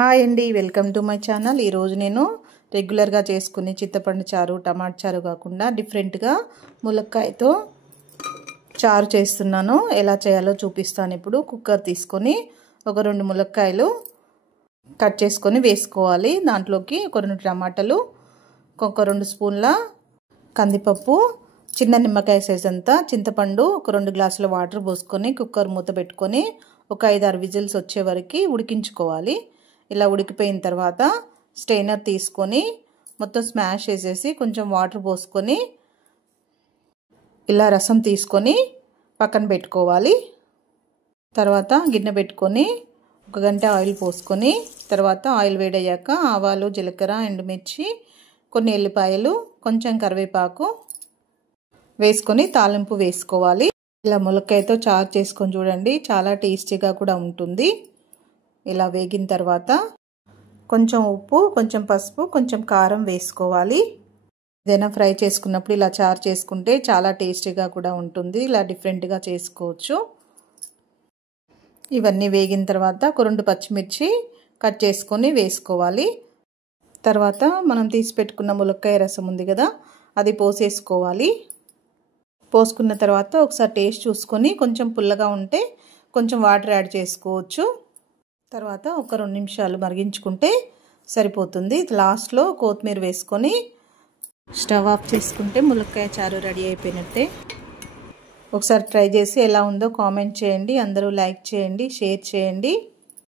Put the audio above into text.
Hi అండి, welcome to my channel. ఈరోజు నేను రెగ్యులర్గా చేసుకునే చింతపండు చారు, టమాటా చారు కాకుండా డిఫరెంట్గా ములక్కాయతో చారు చేస్తున్నాను. ఎలా చేయాలో చూపిస్తాను. ఇప్పుడు కుక్కర్ తీసుకొని ఒక 2 ములక్కాయలు కట్ చేసుకొని వేసుకోవాలి. దాంట్లోకి ఒక 2 టమాటాలు, ఒక 2 స్పూన్ల కందిపప్పు, చిన్న నిమ్మకాయ సైజ్ అంతా చింతపండు, ఒక 2 గ్లాసుల వాటర్ పోసుకొని కుక్కర్ మూత పెట్టుకొని ఒక 5-6 విజిల్స్ వచ్చే వరకు ఉడికించుకోవాలి. ఇలా ఉడికిపోయిన తర్వాత స్ట్రైనర్ తీసుకొని మొత్తం స్మాష్ చేసేసి కొంచెం వాటర్ పోసుకొని ఇలా రసం తీసుకొని పక్కన పెట్టుకోవాలి. తర్వాత గిన్నె పెట్టుకొని 1 గంట ఆయిల్ పోసుకొని తర్వాత ఆయిల్ వేడయ్యాక ఆవాలు, జీలకర్ర, ఎండుమిర్చి, కొన్ని ఎల్లిపాయలు, కొంచెం కరివేపాకు వేసుకొని తాలింపు వేసుకోవాలి. ఇలా ములక్కాయతో చారు చేసుకొని చూడండి, చాలా టేస్టీగా కూడా ఉంటుంది. ఇలా వేగిన తర్వాత కొంచెం ఉప్పు, కొంచెం పసుపు, కొంచెం కారం వేసుకోవాలి. ఏదైనా ఫ్రై చేసుకున్నప్పుడు ఇలా చారు చేసుకుంటే చాలా టేస్టీగా కూడా ఉంటుంది. ఇలా డిఫరెంట్గా చేసుకోవచ్చు. ఇవన్నీ వేగిన తర్వాత ఒక 2 పచ్చిమిర్చి కట్ చేసుకొని వేసుకోవాలి. తర్వాత మనం తీసి పెట్టుకున్న ములక్కాయ రసం ఉంది కదా, అది పోసేసుకోవాలి. పోసుకున్న తర్వాత ఒకసారి టేస్ట్ చూసుకొని కొంచెం పుల్లగా ఉంటే కొంచెం వాటర్ యాడ్ చేసుకోవచ్చు. తర్వాత ఒక 2 నిమిషాలు మరిగించుకుంటే సరిపోతుంది. లాస్ట్లో కొత్తిమీర వేసుకొని స్టవ్ ఆఫ్ చేసుకుంటే ములక్కాయ చారు రెడీ అయిపోయినట్టే. ఒకసారి ట్రై చేసి ఎలా ఉందో కామెంట్ చేయండి. అందరూ లైక్ చేయండి, షేర్ చేయండి.